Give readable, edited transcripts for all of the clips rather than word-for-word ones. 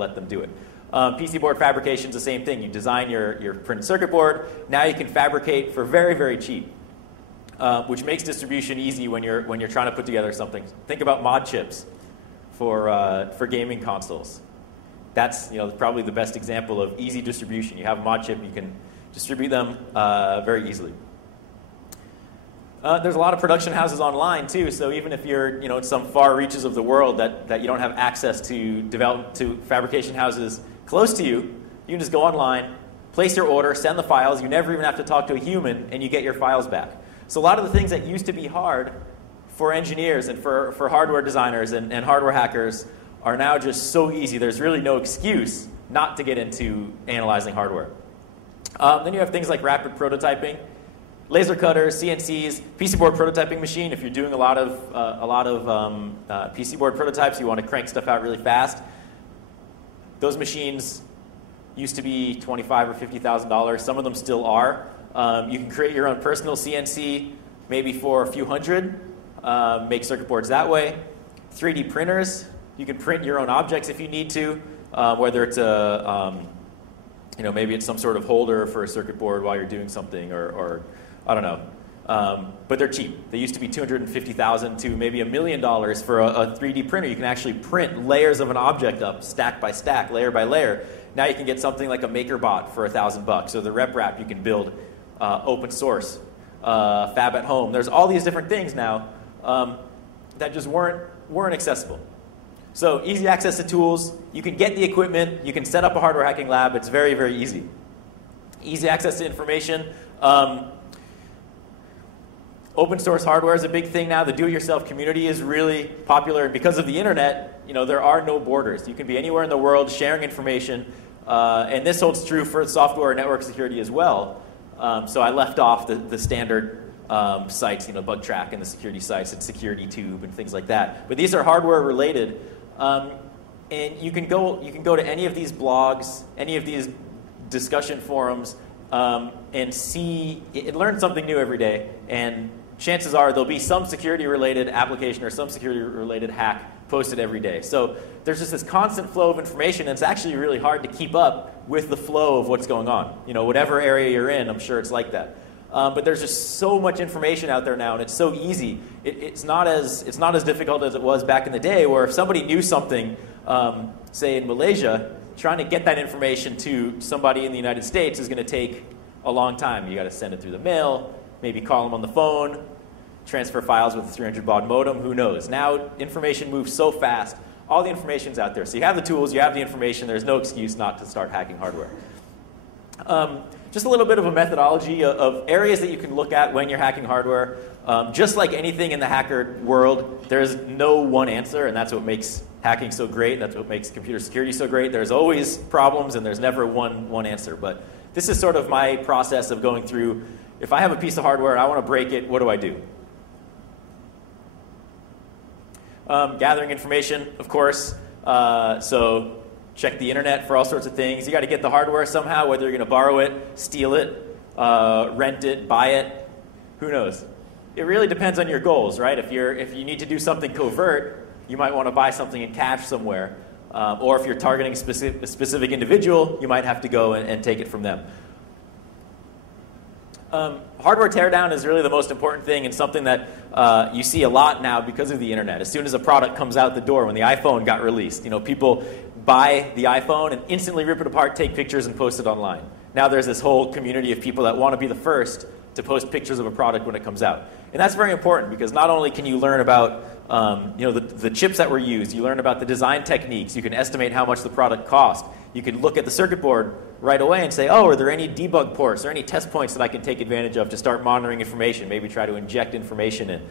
let them do it. PC board fabrication is the same thing. You design your printed circuit board. Now you can fabricate for very, very cheap, which makes distribution easy when you're trying to put together something. Think about mod chips for gaming consoles. That's probably the best example of easy distribution. You have a mod chip, you can distribute them very easily. There's a lot of production houses online too, so even if you're in some far reaches of the world that you don't have access to fabrication houses close to you, you can just go online, place your order, send the files. You never even have to talk to a human, and you get your files back. So a lot of the things that used to be hard for engineers and for hardware designers and hardware hackers are now just so easy. There's really no excuse not to get into analyzing hardware. Then you have things like rapid prototyping, laser cutters, CNCs, PC board prototyping machine. If you're doing a lot of PC board prototypes, you want to crank stuff out really fast. Those machines used to be $25,000 or $50,000. Some of them still are. You can create your own personal CNC, maybe for a few hundred. Make circuit boards that way. 3D printers. You can print your own objects if you need to, whether it's maybe it's some sort of holder for a circuit board while you're doing something, or I don't know. But they're cheap. They used to be $250,000 to maybe $1 million for a 3D printer. You can actually print layers of an object up, stack by stack, layer by layer. Now you can get something like a MakerBot for $1,000. So the RepRap, you can build open source, fab at home. There's all these different things now that just weren't accessible. So easy access to tools. You can get the equipment. You can set up a hardware hacking lab. It's very, very easy. Easy access to information. Open source hardware is a big thing now. The do-it-yourself community is really popular. And because of the internet, there are no borders. You can be anywhere in the world sharing information. And this holds true for software and network security as well. So I left off the standard sites, Bug Track and the security sites and SecurityTube and things like that. But these are hardware related. And you can go to any of these blogs, any of these discussion forums, and learn something new every day. And chances are there'll be some security-related application or some security-related hack posted every day. So there's just this constant flow of information, and it's actually really hard to keep up with the flow of what's going on. Whatever area you're in, I'm sure it's like that. But there's just so much information out there now, and it's so easy. It's not as difficult as it was back in the day, where if somebody knew something, say in Malaysia, trying to get that information to somebody in the United States is going to take a long time. You got to send it through the mail, maybe call them on the phone, transfer files with a 300 baud modem. Who knows? Now information moves so fast. All the information's out there. So you have the tools, you have the information. There's no excuse not to start hacking hardware. Just a little bit of a methodology of areas that you can look at when you're hacking hardware. Just like anything in the hacker world, there's no one answer, and that's what makes hacking so great. That's what makes computer security so great. There's always problems, and there's never one answer. But this is sort of my process of going through, if I have a piece of hardware and I want to break it, what do I do? Gathering information, of course. So check the internet for all sorts of things. You got to get the hardware somehow, whether you're going to borrow it, steal it, rent it, buy it. Who knows? It really depends on your goals, right? If you need to do something covert, you might want to buy something in cash somewhere. Or if you're targeting a specific individual, you might have to go and take it from them. Hardware teardown is really the most important thing, and something that you see a lot now because of the internet. As soon as a product comes out the door, when the iPhone got released, people buy the iPhone and instantly rip it apart, take pictures, and post it online. Now there's this whole community of people that want to be the first to post pictures of a product when it comes out. And that's very important, because not only can you learn about the chips that were used, you learn about the design techniques, you can estimate how much the product cost, you can look at the circuit board right away and say, oh, are there any debug ports or any test points that I can take advantage of to start monitoring information, maybe try to inject information in.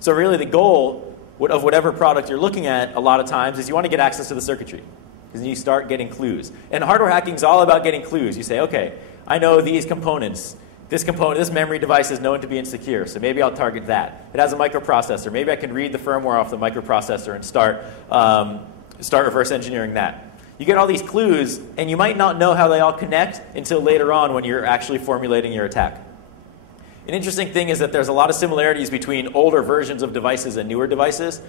So really the goal of whatever product you're looking at a lot of times is you want to get access to the circuitry, because then you start getting clues. And hardware hacking is all about getting clues. You say, okay, I know these components. This memory device is known to be insecure, so maybe I'll target that. It has a microprocessor. Maybe I can read the firmware off the microprocessor and start reverse engineering that. You get all these clues, and you might not know how they all connect until later on when you're actually formulating your attack. An interesting thing is that there's a lot of similarities between older versions of devices and newer devices.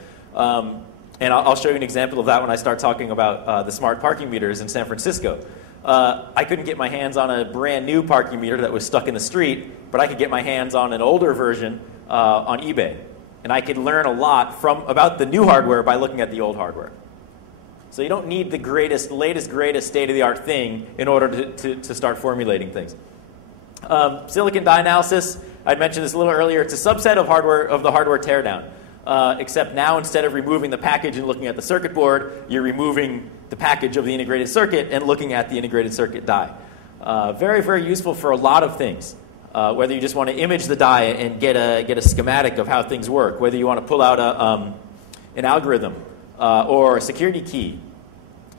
And I'll show you an example of that when I start talking about the smart parking meters in San Francisco. I couldn't get my hands on a brand new parking meter that was stuck in the street, but I could get my hands on an older version on eBay. And I could learn a lot about the new hardware by looking at the old hardware. So you don't need the latest, greatest state-of-the-art thing in order to start formulating things. Silicon die analysis, I'd mentioned this a little earlier. It's a subset of the hardware teardown. Except now, instead of removing the package and looking at the circuit board, you're removing the package of the integrated circuit and looking at the integrated circuit die. Very, very useful for a lot of things. Whether you just want to image the die and get a schematic of how things work, whether you want to pull out an algorithm or a security key.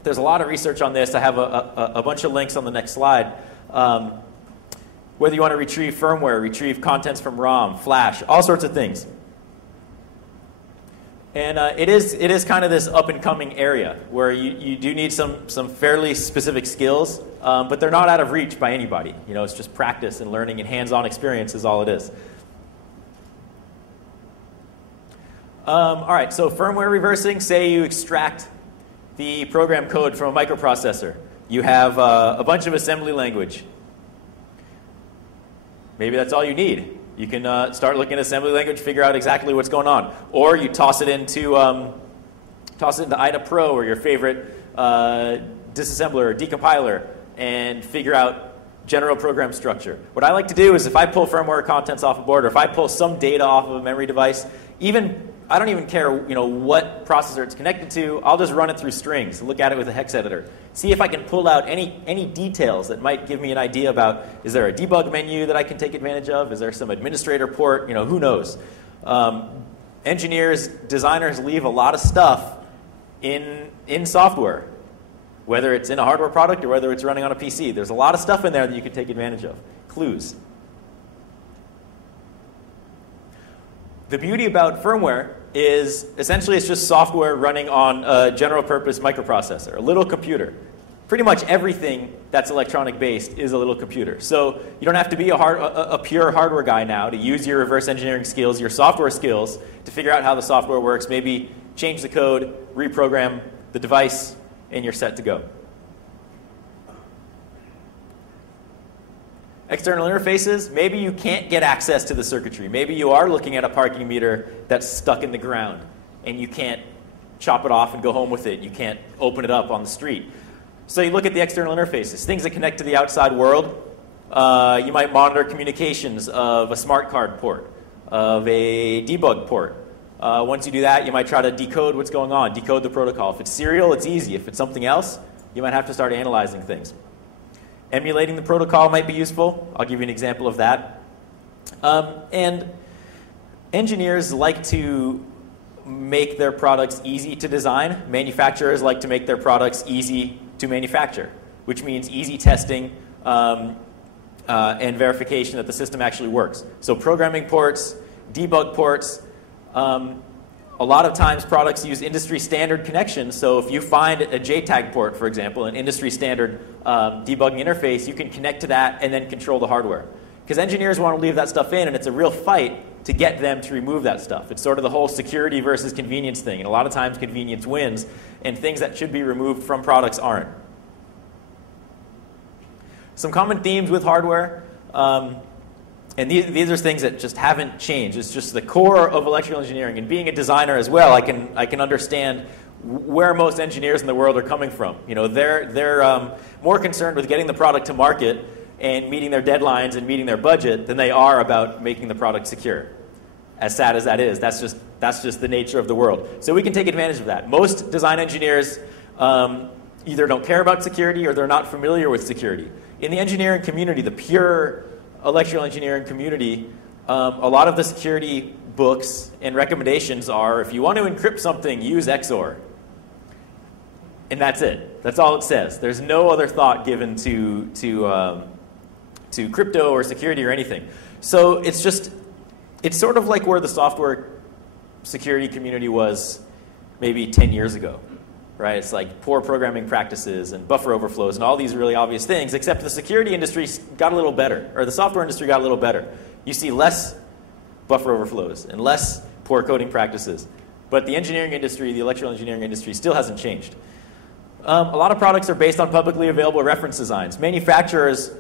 There's a lot of research on this. I have a bunch of links on the next slide. Whether you want to retrieve firmware, retrieve contents from ROM, flash, all sorts of things. And it is kind of this up-and-coming area where you do need some fairly specific skills, but they're not out of reach by anybody. You know, it's just practice and learning and hands-on experience is all it is. All right, so firmware reversing, say you extract the program code from a microprocessor. You have a bunch of assembly language. Maybe that's all you need. You can start looking at assembly language, figure out exactly what's going on. Or you toss it into IDA Pro or your favorite disassembler or decompiler and figure out general program structure. What I like to do is if I pull firmware contents off a board or if I pull some data off of a memory device, I don't even care what processor it's connected to. I'll just run it through strings, look at it with a hex editor. See if I can pull out any details that might give me an idea about, is there a debug menu that I can take advantage of? Is there some administrator port? Who knows? Engineers, designers leave a lot of stuff in software, whether it's in a hardware product or whether it's running on a PC. There's a lot of stuff in there that you can take advantage of. Clues. The beauty about firmware is essentially it's just software running on a general purpose microprocessor, a little computer. Pretty much everything that's electronic based is a little computer. So you don't have to be a pure hardware guy now to use your reverse engineering skills, your software skills to figure out how the software works, maybe change the code, reprogram the device, and you're set to go. External interfaces, maybe you can't get access to the circuitry. Maybe you are looking at a parking meter that's stuck in the ground and you can't chop it off and go home with it. You can't open it up on the street. So you look at the external interfaces, things that connect to the outside world. You might monitor communications of a smart card port, of a debug port. Once you do that, you might try to decode what's going on, decode the protocol. If it's serial, it's easy. If it's something else, you might have to start analyzing things. Emulating the protocol might be useful. I'll give you an example of that. And engineers like to make their products easy to design. Manufacturers like to make their products easy to manufacture, which means easy testing and verification that the system actually works. So programming ports, debug ports. A lot of times products use industry standard connections, so if you find a JTAG port, for example, an industry standard debugging interface, you can connect to that and then control the hardware. Because engineers want to leave that stuff in, and it's a real fight to get them to remove that stuff. It's sort of the whole security versus convenience thing, and a lot of times convenience wins, and things that should be removed from products aren't. Some common themes with hardware. And these are things that just haven't changed. It's just the core of electrical engineering. And being a designer as well, I can understand where most engineers in the world are coming from. They're more concerned with getting the product to market and meeting their deadlines and meeting their budget than they are about making the product secure. As sad as that is, that's just the nature of the world. So we can take advantage of that. Most design engineers either don't care about security or they're not familiar with security. In the engineering community, the pure electrical engineering community, a lot of the security books and recommendations are, if you want to encrypt something, use XOR. And that's it. That's all it says. There's no other thought given to crypto or security or anything. So it's sort of like where the software security community was maybe 10 years ago. Right? It's like poor programming practices and buffer overflows and all these really obvious things, except the security industry got a little better, or the software industry got a little better. You see less buffer overflows and less poor coding practices. But the engineering industry, the electrical engineering industry, still hasn't changed. A lot of products are based on publicly available reference designs. Manufacturers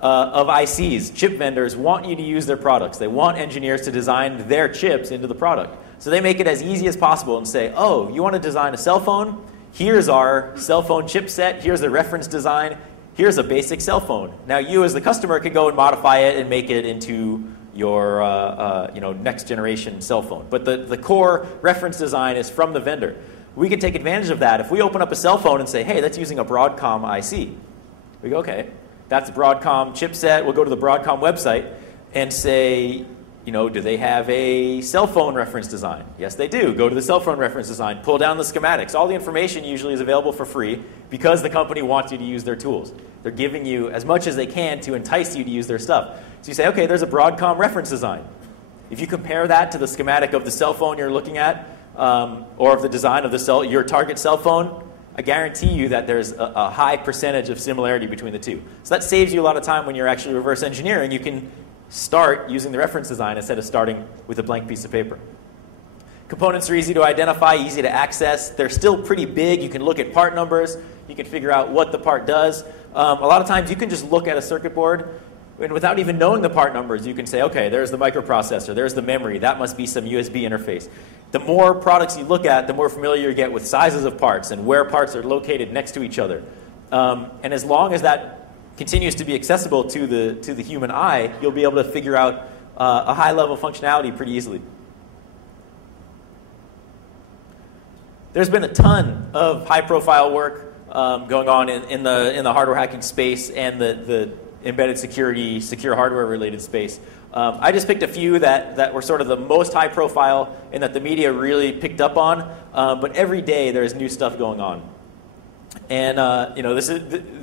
of ICs, chip vendors, want you to use their products. They want engineers to design their chips into the product. So they make it as easy as possible and say, oh, you want to design a cell phone? Here's our cell phone chipset. Here's the reference design. Here's a basic cell phone. Now you as the customer can go and modify it and make it into your next generation cell phone. But the core reference design is from the vendor. We can take advantage of that. If we open up a cell phone and say, hey, that's using a Broadcom IC. We go, okay, that's a Broadcom chipset. We'll go to the Broadcom website and say, do they have a cell phone reference design? Yes, they do. Go to the cell phone reference design. Pull down the schematics. All the information usually is available for free because the company wants you to use their tools. They're giving you as much as they can to entice you to use their stuff. So you say, okay, there's a Broadcom reference design. If you compare that to the schematic of the cell phone you're looking at, or of the design of your target cell phone, I guarantee you that there's a high percentage of similarity between the two. So that saves you a lot of time when you're actually reverse engineering. You can start using the reference design instead of starting with a blank piece of paper. Components are easy to identify, easy to access. They're still pretty big. You can look at part numbers. You can figure out what the part does. A lot of times you can just look at a circuit board, and without even knowing the part numbers, you can say, okay, there's the microprocessor, there's the memory, that must be some USB interface. The more products you look at, the more familiar you get with sizes of parts and where parts are located next to each other. And as long as that continues to be accessible to the human eye, you'll be able to figure out a high-level functionality pretty easily. There's been a ton of high-profile work going on in the hardware hacking space and the embedded security, secure hardware-related space. I just picked a few that were sort of the most high-profile and that the media really picked up on. But every day there's new stuff going on. And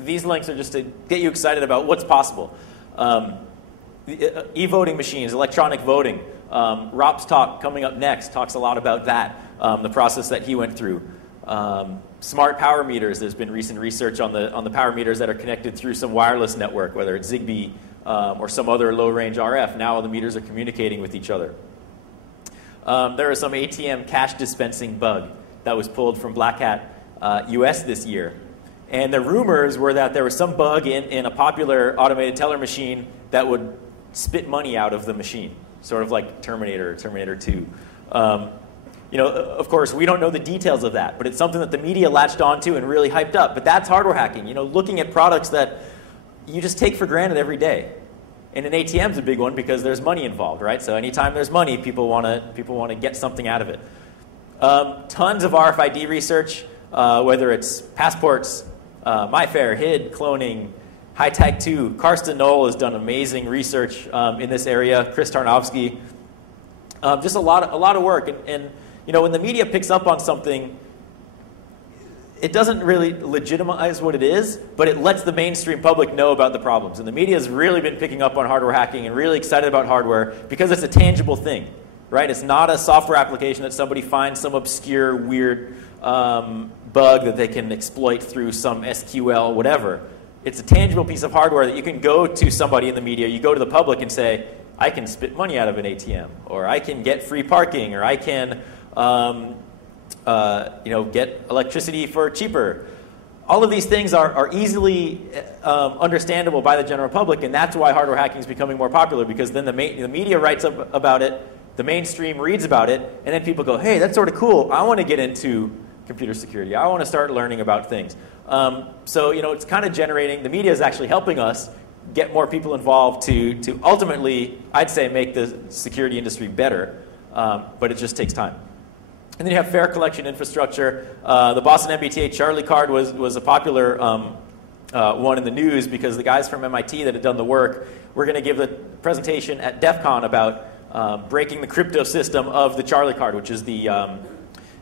these links are just to get you excited about what's possible. E-voting machines, electronic voting. Rob's talk coming up next talks a lot about that, the process that he went through. Smart power meters. There's been recent research on the power meters that are connected through some wireless network, whether it's Zigbee or some other low-range RF. Now the meters are communicating with each other. There was some ATM cash dispensing bug that was pulled from Black Hat US this year. And the rumors were that there was some bug in a popular automated teller machine that would spit money out of the machine, sort of like Terminator 2. Of course, we don't know the details of that, but it's something that the media latched onto and really hyped up. But that's hardware hacking, looking at products that you just take for granted every day. And an ATM is a big one because there's money involved, right? So anytime there's money, people want to get something out of it. Tons of RFID research, whether it's passports, MyFair, HID, cloning, HiTag2. Karsten Knoll has done amazing research in this area. Chris Tarnowski. Just a lot of work. And when the media picks up on something, it doesn't really legitimize what it is, but it lets the mainstream public know about the problems. And the media has really been picking up on hardware hacking and really excited about hardware because it's a tangible thing, right? It's not a software application that somebody finds some obscure, weird bug that they can exploit through some SQL, whatever. It's a tangible piece of hardware that you can go to somebody in the media, you go to the public and say, I can spit money out of an ATM, or I can get free parking, or I can get electricity for cheaper. All of these things are easily understandable by the general public, and that's why hardware hacking is becoming more popular, because then the media writes up about it, the mainstream reads about it, and then people go, hey, that's sort of cool. I want to get into computer security. I want to start learning about things. So it's kind of generating, the media is actually helping us get more people involved to ultimately, I'd say, make the security industry better, but it just takes time. And then you have fare collection infrastructure. The Boston MBTA Charlie card was a popular one in the news because the guys from MIT that had done the work were going to give a presentation at DEF CON about breaking the crypto system of the Charlie card, which is the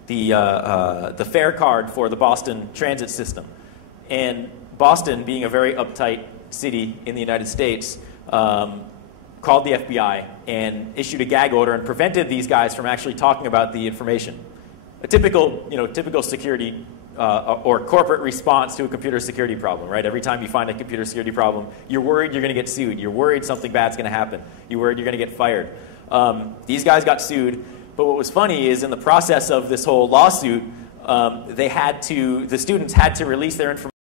fare card for the Boston transit system. And Boston, being a very uptight city in the United States, called the FBI and issued a gag order and prevented these guys from actually talking about the information. A typical security or corporate response to a computer security problem, right? Every time you find a computer security problem, you're worried you're going to get sued. You're worried something bad's going to happen. You're worried you're going to get fired. These guys got sued. But what was funny is in the process of this whole lawsuit, the students had to release their information